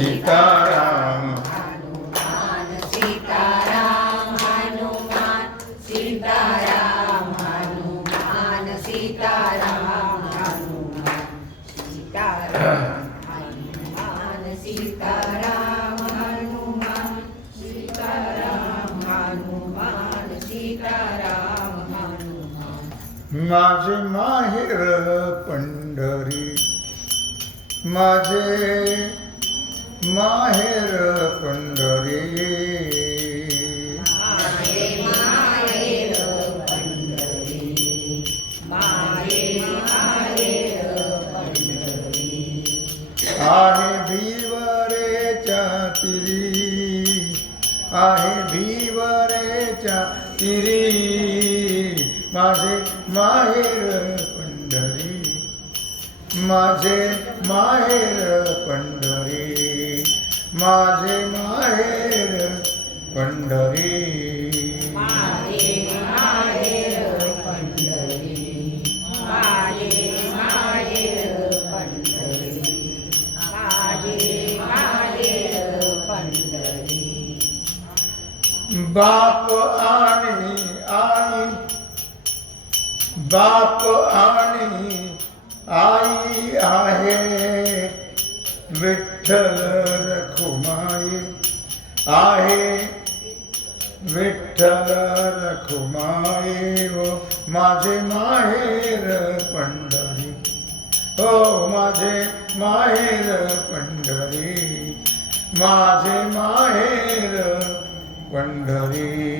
सीताराम। सीताराम हनुमान सीताराम हनुमान सीताराम हनुमान सीताराम हनुमान सीताराम हनुमान सीताराम हनुमान सीताराम हनुमान माझे माहेर पंढरी माझे माहेर पंढरी. आहे भीवरेच्या तिरी. आहे भीवरेच्या तिरी. माझे माहेर पंढरी. माझे माहेर पंढरी. माझे माहेर पंढरी. बाप आणि आई. बाप आणि आई आहे. विठ्ठल रखुमाई आहे. विठ्ठल रखुमाई हो माझे माहेर पंढरी. हो माझे माहेर पंढरी. माझे माहेर पंढरी.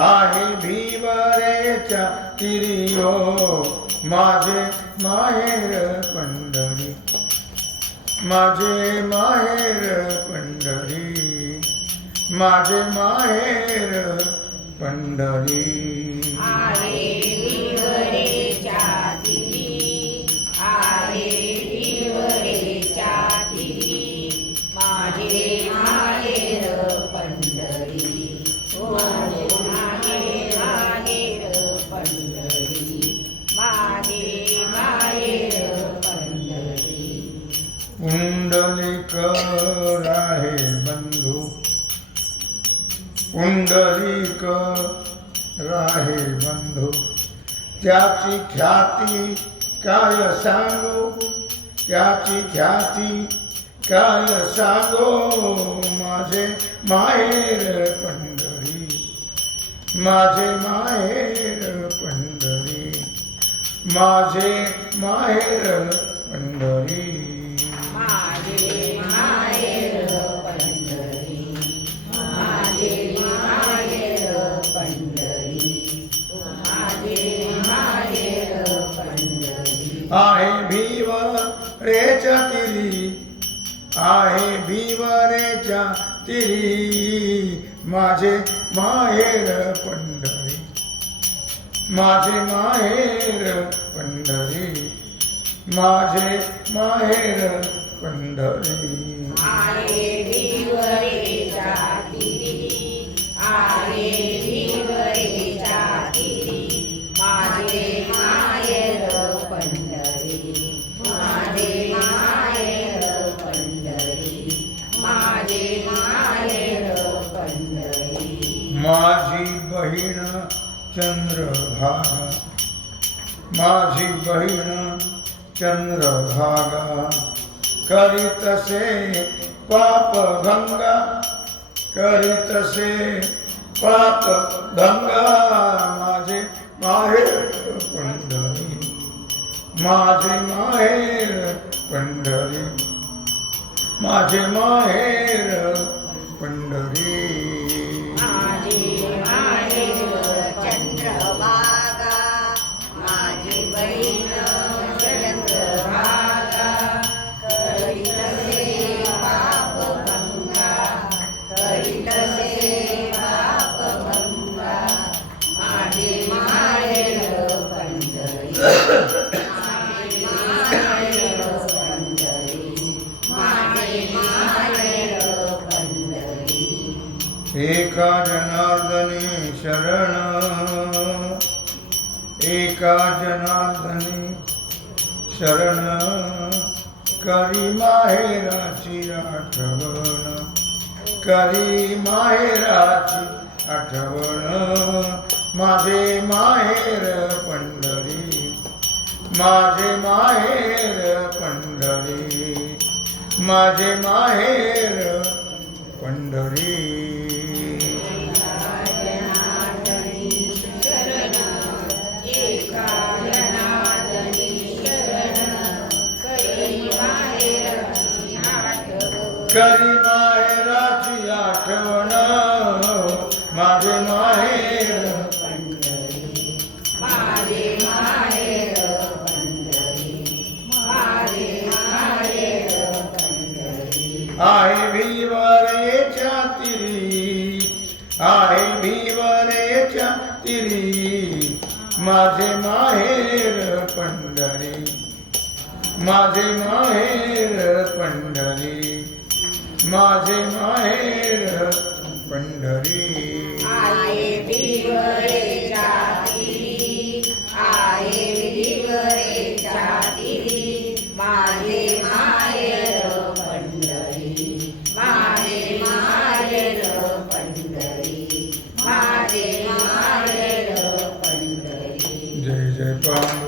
आहे भीवरेच्या तिरी हो माझे माहेर पंढरी. माझे माहेर पंढरी. माझे माहेर पंढरी. त्याची ख्याती काय सांगो? त्याची ख्याती काय सांगो? माझे माहेर पंढरी. माझे माहेर पंढरी. माझे माहेर पंढरी. आहे भीव रेच्या तिरी. आहे भीव रेच्या तिरी. माझे माहेर पंढरी. माझे माहेर पंढरी. माझे माहेर पंढरी. चंद्रभागा। माझी बहीण चंद्रभागा। करीतसे पाप गंगा। करीतसे पाप गंगा। माझे माहेर पंढरी। माझे माहेर पंढरी। माझे माहेर पंढरी। एका जनार्दने शरण। एका जनार्दने शरण। करी माहेराची आठवण। करी माहेराची आठवण। माझे माहेर पंढरी। माझे माहेर पंढरी। माझे माहेर पंढरी। करी माहेराची आठवण. माझे माहेर आहे भिवरेच्या तिरी. आहे भिवरेच्या तिरी. माझे माहेर पंढरी. माझे माहेर पंढरी. माझे माहेर पंढरी. आहे विवरे जातिरी आहे विवरे जातिरी माझे माहेर पंढरी. माझे माहेर पंढरी. माझे माहेर पंढरी. जय जय पांडुरंग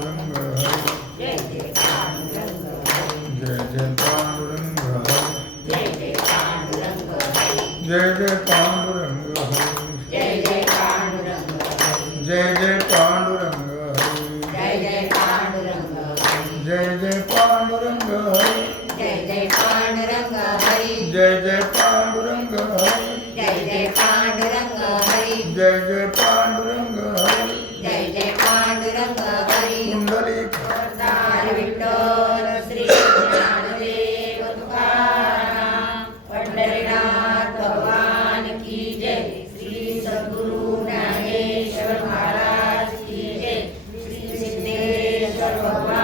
जय जय पांडुरंग हरी. जय जय पांडुरंग हरी. जय जय पांडुरंग हरी. जय जय पांडुरंग हरी. कुंडली दार विठ्ठल श्री ज्ञानदेव तुकाराम. पंढरीनाथ भगवान की जय. श्री सद्गुरु ज्ञानेश्वर महाराज की जय. श्री सिद्धेश्वर भगवान